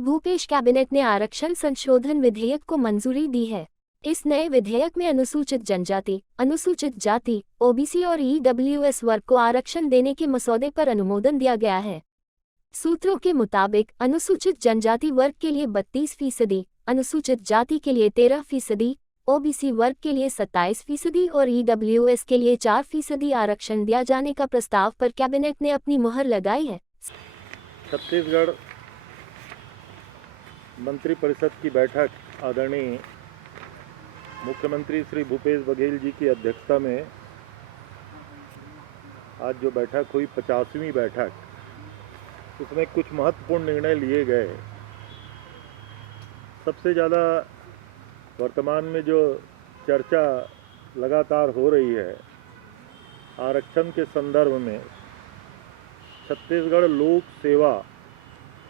Bhupesh cabinet ने आरक्षण संशोधन विधेयक को मंजूरी दी है। इस नए विधेयक में अनुसूचित जनजाति, अनुसूचित जाति, ओबीसी और ईडब्ल्यूएस वर्ग को आरक्षण देने के मसौदे पर अनुमोदन दिया गया है। सूत्रों के मुताबिक अनुसूचित जनजाति वर्ग के लिए 32%, अनुसूचित जाति के लिए 13%, ओबीसी वर्ग के लिए 27% और ईडब्ल्यूएस के लिए 4% आरक्षण दिया जाने का प्रस्ताव पर कैबिनेट ने अपनी मुहर लगाई है। छत्तीसगढ़ मंत्रिपरिषद की बैठक आदरणीय मुख्यमंत्री श्री भूपेश बघेल जी की अध्यक्षता में आज जो बैठक हुई 50वीं बैठक, उसमें कुछ महत्वपूर्ण निर्णय लिए गए। सबसे ज़्यादा वर्तमान में जो चर्चा लगातार हो रही है आरक्षण के संदर्भ में, छत्तीसगढ़ लोक सेवा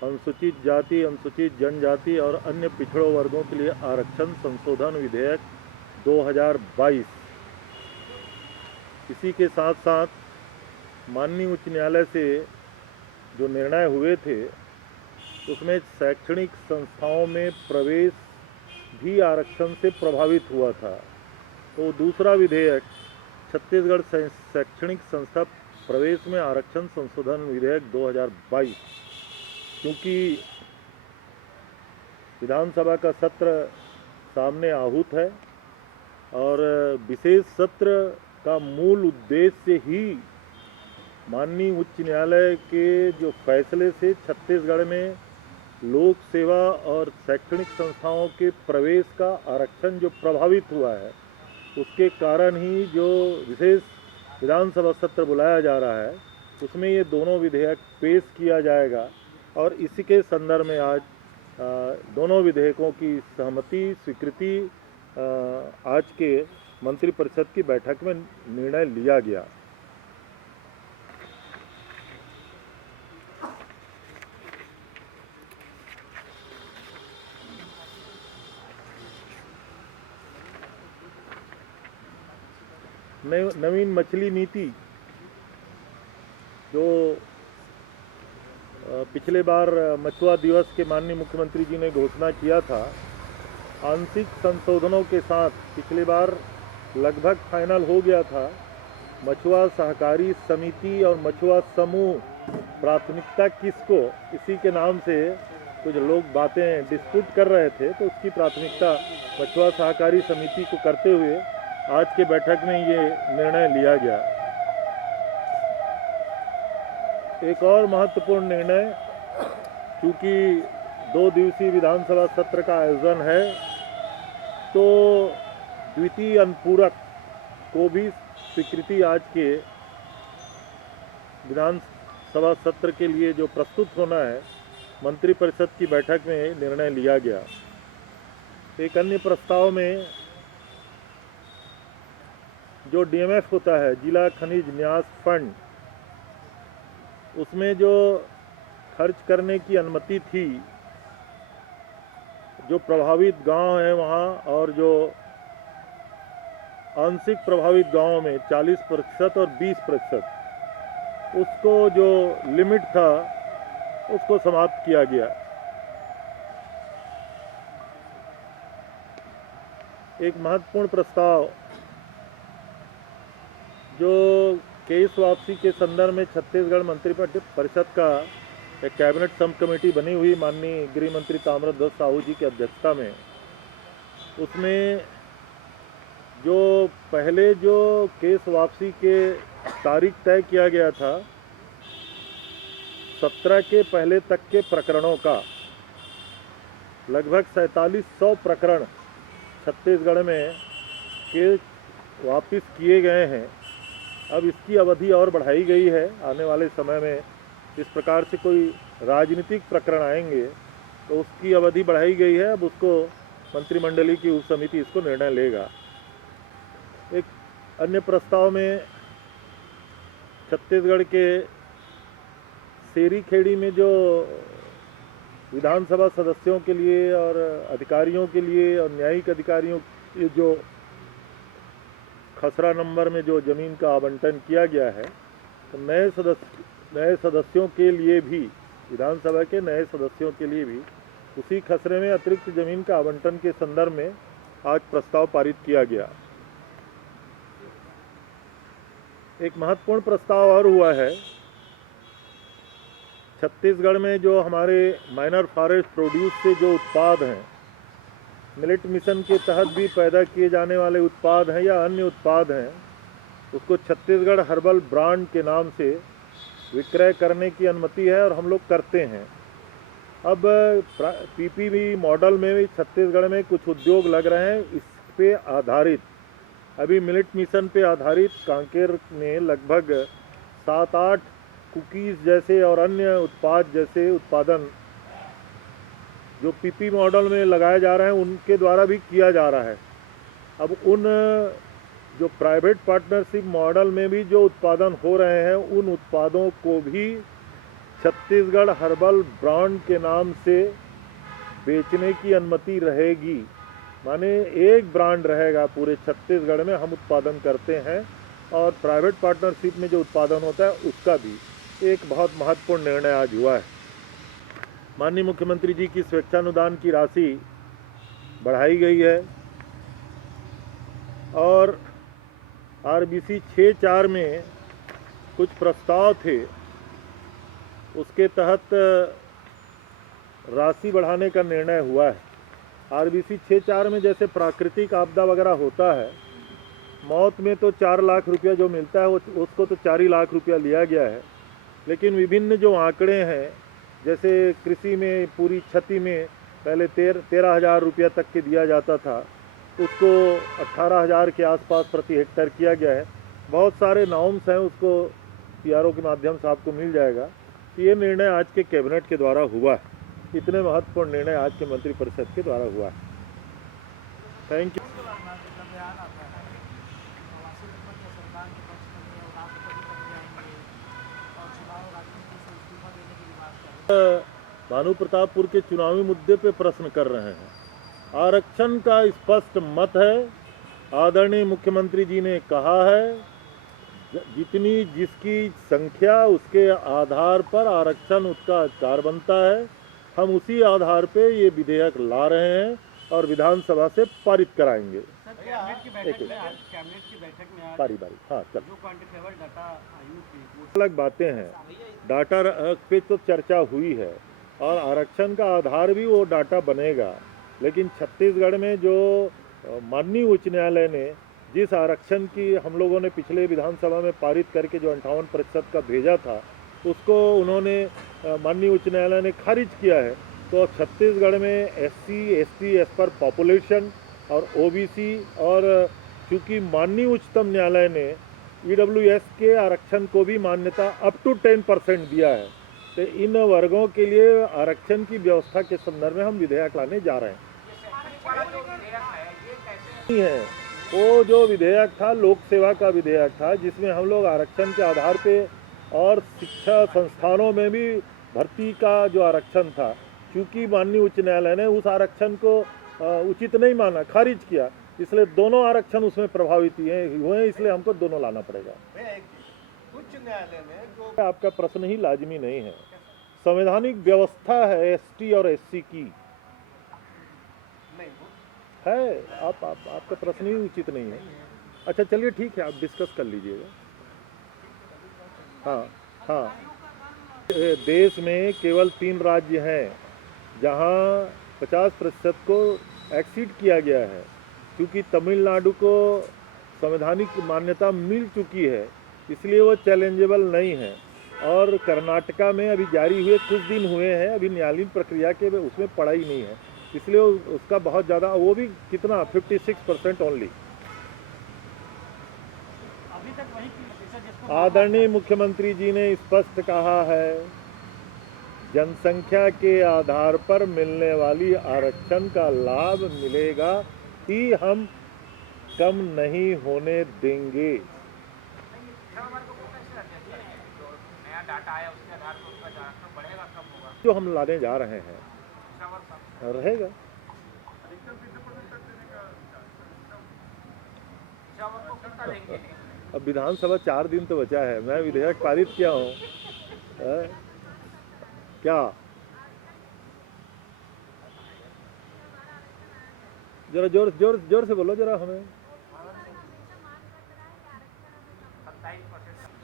अनुसूचित जाति, अनुसूचित जनजाति और अन्य पिछड़ों वर्गों के लिए आरक्षण संशोधन विधेयक 2022, इसी के साथ साथ माननीय उच्च न्यायालय से जो निर्णय हुए थे उसमें शैक्षणिक संस्थाओं में प्रवेश भी आरक्षण से प्रभावित हुआ था। तो दूसरा विधेयक छत्तीसगढ़ शैक्षणिक संस्था प्रवेश में आरक्षण संशोधन विधेयक 2022, क्योंकि विधानसभा का सत्र सामने आहूत है और विशेष सत्र का मूल उद्देश्य ही माननीय उच्च न्यायालय के जो फैसले से छत्तीसगढ़ में लोक सेवा और शैक्षणिक संस्थाओं के प्रवेश का आरक्षण जो प्रभावित हुआ है, उसके कारण ही जो विशेष विधानसभा सत्र बुलाया जा रहा है उसमें ये दोनों विधेयक पेश किया जाएगा और इसी के संदर्भ में आज दोनों विधेयकों की सहमति स्वीकृति आज के मंत्रिपरिषद की बैठक में निर्णय लिया गया। नवीन मछली नीति जो पिछले बार मछुआ दिवस के माननीय मुख्यमंत्री जी ने घोषणा किया था, आंशिक संशोधनों के साथ पिछली बार लगभग फाइनल हो गया था। मछुआ सहकारी समिति और मछुआ समूह प्राथमिकता किसको, इसी के नाम से कुछ लोग बातें डिस्प्यूट कर रहे थे, तो उसकी प्राथमिकता मछुआ सहकारी समिति को करते हुए आज के बैठक में ये निर्णय लिया गया। एक और महत्वपूर्ण निर्णय, चूँकि 2 दिवसीय विधानसभा सत्र का आयोजन है, तो द्वितीय अनुपूरक को भी स्वीकृति आज के विधानसभा सत्र के लिए जो प्रस्तुत होना है, मंत्रिपरिषद की बैठक में निर्णय लिया गया। एक अन्य प्रस्ताव में जो डीएमएफ होता है, जिला खनिज न्यास फंड, उसमें जो खर्च करने की अनुमति थी, जो प्रभावित गांव हैं वहाँ और जो आंशिक प्रभावित गांवों में 40% और 20%, उसको जो लिमिट था उसको समाप्त किया गया। एक महत्वपूर्ण प्रस्ताव जो केस वापसी के संदर्भ में छत्तीसगढ़ मंत्रिपरिषद का एक कैबिनेट सब कमेटी बनी हुई माननीय गृह मंत्री ताम्रध्वज साहू जी की अध्यक्षता में, उसमें जो पहले जो केस वापसी के तारीख तय किया गया था 17 के पहले तक के प्रकरणों का, लगभग 4700 प्रकरण छत्तीसगढ़ में केस वापस किए गए हैं। अब इसकी अवधि और बढ़ाई गई है। आने वाले समय में इस प्रकार से कोई राजनीतिक प्रकरण आएंगे तो उसकी अवधि बढ़ाई गई है। अब उसको मंत्रिमंडलीय की उप समिति इसको निर्णय लेगा। एक अन्य प्रस्ताव में छत्तीसगढ़ के सेरी-खेड़ी में जो विधानसभा सदस्यों के लिए और अधिकारियों के लिए और न्यायिक अधिकारियों के जो खसरा नंबर में जो ज़मीन का आवंटन किया गया है, तो नए सदस्यों के लिए भी, विधानसभा के नए सदस्यों के लिए भी उसी खसरे में अतिरिक्त जमीन का आवंटन के संदर्भ में आज प्रस्ताव पारित किया गया। एक महत्वपूर्ण प्रस्ताव और हुआ है। छत्तीसगढ़ में जो हमारे माइनर फॉरेस्ट प्रोड्यूस से जो उत्पाद हैं, मिलेट मिशन के तहत भी पैदा किए जाने वाले उत्पाद हैं या अन्य उत्पाद हैं, उसको छत्तीसगढ़ हर्बल ब्रांड के नाम से विक्रय करने की अनुमति है और हम लोग करते हैं। अब पीपीवी मॉडल में भी छत्तीसगढ़ में कुछ उद्योग लग रहे हैं इस पे आधारित। अभी मिलेट मिशन पे आधारित कांकेर में लगभग 7-8 कुकीज़ जैसे और अन्य उत्पाद जैसे उत्पादन जो पीपी मॉडल में लगाए जा रहे हैं उनके द्वारा भी किया जा रहा है। अब उन जो प्राइवेट पार्टनरशिप मॉडल में भी जो उत्पादन हो रहे हैं उन उत्पादों को भी छत्तीसगढ़ हर्बल ब्रांड के नाम से बेचने की अनुमति रहेगी। माने एक ब्रांड रहेगा पूरे छत्तीसगढ़ में हम उत्पादन करते हैं और प्राइवेट पार्टनरशिप में जो उत्पादन होता है उसका भी एक बहुत महत्वपूर्ण निर्णय आज हुआ है। माननीय मुख्यमंत्री जी की स्वेच्छानुदान की राशि बढ़ाई गई है और आरबीसी 6-4 में कुछ प्रस्ताव थे, उसके तहत राशि बढ़ाने का निर्णय हुआ है। आरबीसी 6-4 में जैसे प्राकृतिक आपदा वगैरह होता है, मौत में तो 4 लाख रुपया जो मिलता है उसको तो 4 ही लाख रुपया लिया गया है, लेकिन विभिन्न जो आंकड़े हैं जैसे कृषि में पूरी क्षति में पहले 13,000 रुपया तक के दिया जाता था, उसको 18,000 के आसपास प्रति हेक्टेयर किया गया है। बहुत सारे नॉर्म्स हैं, उसको पीआरओ के माध्यम से आपको मिल जाएगा। ये निर्णय आज के कैबिनेट के द्वारा हुआ है। इतने महत्वपूर्ण निर्णय आज के मंत्रिपरिषद के द्वारा हुआ है। Thank you. भानु प्रतापपुर के चुनावी मुद्दे पे प्रश्न कर रहे हैं। आरक्षण का स्पष्ट मत है। आदरणीय मुख्यमंत्री जी ने कहा है जितनी जिसकी संख्या उसके आधार पर आरक्षण उसका अधिकार बनता है। हम उसी आधार पे ये विधेयक ला रहे हैं और विधानसभा से पारित कराएंगे। बारी हाँ चल, अलग बातें हैं। डाटा पे तो चर्चा हुई है और आरक्षण का आधार भी वो डाटा बनेगा, लेकिन छत्तीसगढ़ में जो माननीय उच्च न्यायालय ने जिस आरक्षण की हम लोगों ने पिछले विधानसभा में पारित करके जो 58% का भेजा था, उसको उन्होंने माननीय उच्च न्यायालय ने खारिज किया है। तो छत्तीसगढ़ में SC ST as per population और OBC और चूँकि माननीय उच्चतम न्यायालय ने EWS के आरक्षण को भी मान्यता अप टू 10% दिया है, तो इन वर्गों के लिए आरक्षण की व्यवस्था के संदर्भ में हम विधेयक लाने जा रहे हैं। वो जो विधेयक था लोक सेवा का विधेयक था, जिसमें हम लोग आरक्षण के आधार पे और शिक्षा संस्थानों में भी भर्ती का जो आरक्षण था, क्योंकि माननीय उच्च न्यायालय ने उस आरक्षण को उचित नहीं माना, खारिज किया, इसलिए दोनों आरक्षण उसमें प्रभावित हुए, इसलिए हमको दोनों लाना पड़ेगा। उच्च न्यायालय ने जो आपका प्रश्न ही लाजमी नहीं है। संवैधानिक व्यवस्था है ST और SC की है। आपका प्रश्न ही उचित नहीं है। अच्छा चलिए ठीक है, आप डिस्कस कर लीजिएगा। हाँ, देश में केवल 3 राज्य हैं जहां 50% को एक्सीड किया गया है, क्योंकि तमिलनाडु को संवैधानिक मान्यता मिल चुकी है, इसलिए वो चैलेंजेबल नहीं है। और कर्नाटका में अभी जारी हुए कुछ दिन हुए हैं, अभी न्यायालयीन प्रक्रिया के उसमें पड़ा ही नहीं है, इसलिए उसका बहुत ज़्यादा, वो भी कितना 56% ओनली। आदरणीय मुख्यमंत्री जी ने स्पष्ट कहा है जनसंख्या के आधार पर मिलने वाली आरक्षण का लाभ मिलेगा ही, हम कम नहीं होने देंगे। जो हम लाने जा रहे हैं रहेगा। अब विधानसभा 4 दिन तो बचा है, मैं विधेयक पारित किया हूँ क्या जरा जोर से बोलो जरा हमें।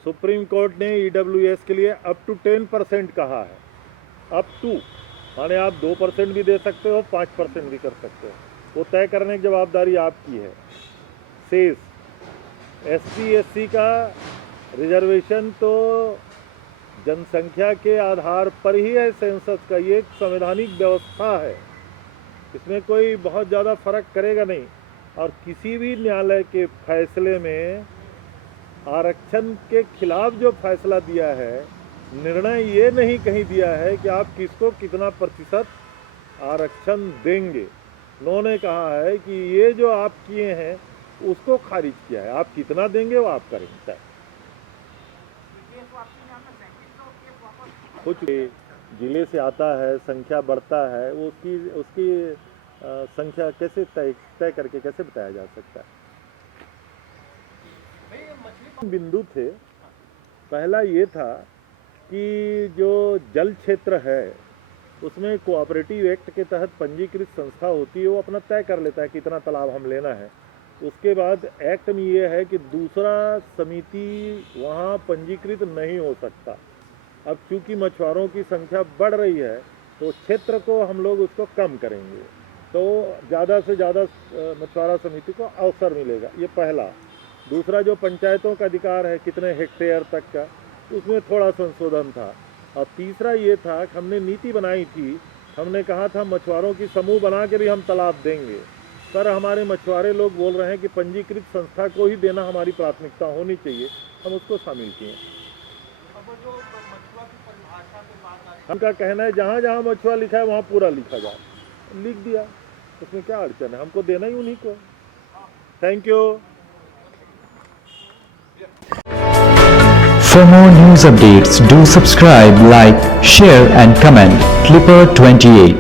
सुप्रीम कोर्ट ने ईडब्ल्यूएस के लिए अप टू 10% कहा है। अप टू माने आप 2% भी दे सकते हो, 5% भी कर सकते हो, वो तय करने की जवाबदारी आपकी है। शेष एससी एससी का रिजर्वेशन तो जनसंख्या के आधार पर ही है सेंसस का, ये एक संवैधानिक व्यवस्था है, इसमें कोई बहुत ज़्यादा फर्क करेगा नहीं। और किसी भी न्यायालय के फैसले में आरक्षण के खिलाफ जो फैसला दिया है, निर्णय ये नहीं कहीं दिया है कि आप किसको कितना प्रतिशत आरक्षण देंगे। उन्होंने कहा है कि ये जो आप किए हैं उसको खारिज किया है, आप कितना देंगे वो आप करेंगे। कुछ जिले से आता है, संख्या बढ़ता है, वो उसकी संख्या कैसे तय करके कैसे बताया जा सकता है। बिंदु थे, पहला ये था कि जो जल क्षेत्र है उसमें कोऑपरेटिव एक्ट के तहत पंजीकृत संस्था होती है, वो अपना तय कर लेता है कितना तालाब हम लेना है। उसके बाद एक्ट में ये है कि दूसरा समिति वहाँ पंजीकृत नहीं हो सकता। अब चूंकि मछुआरों की संख्या बढ़ रही है तो क्षेत्र को हम लोग उसको कम करेंगे, तो ज़्यादा से ज़्यादा मछुआरा समिति को अवसर मिलेगा, ये पहला। दूसरा जो पंचायतों का अधिकार है कितने हेक्टेयर तक का, उसमें थोड़ा संशोधन था। और तीसरा ये था कि हमने नीति बनाई थी, हमने कहा था मछुआरों की समूह बना के भी हम तालाब देंगे, पर हमारे मछुआरे लोग बोल रहे हैं कि पंजीकृत संस्था को ही देना हमारी प्राथमिकता होनी चाहिए, हम उसको शामिल किए। उनका कहना है जहाँ जहाँ मछुआ लिखा है वहाँ पूरा लिखा जाए, लिख दिया, उसमें क्या अड़चन है, हमको देना ही उन्हीं को। Thank you. For more news updates, do subscribe, like, share and comment. Clipper 28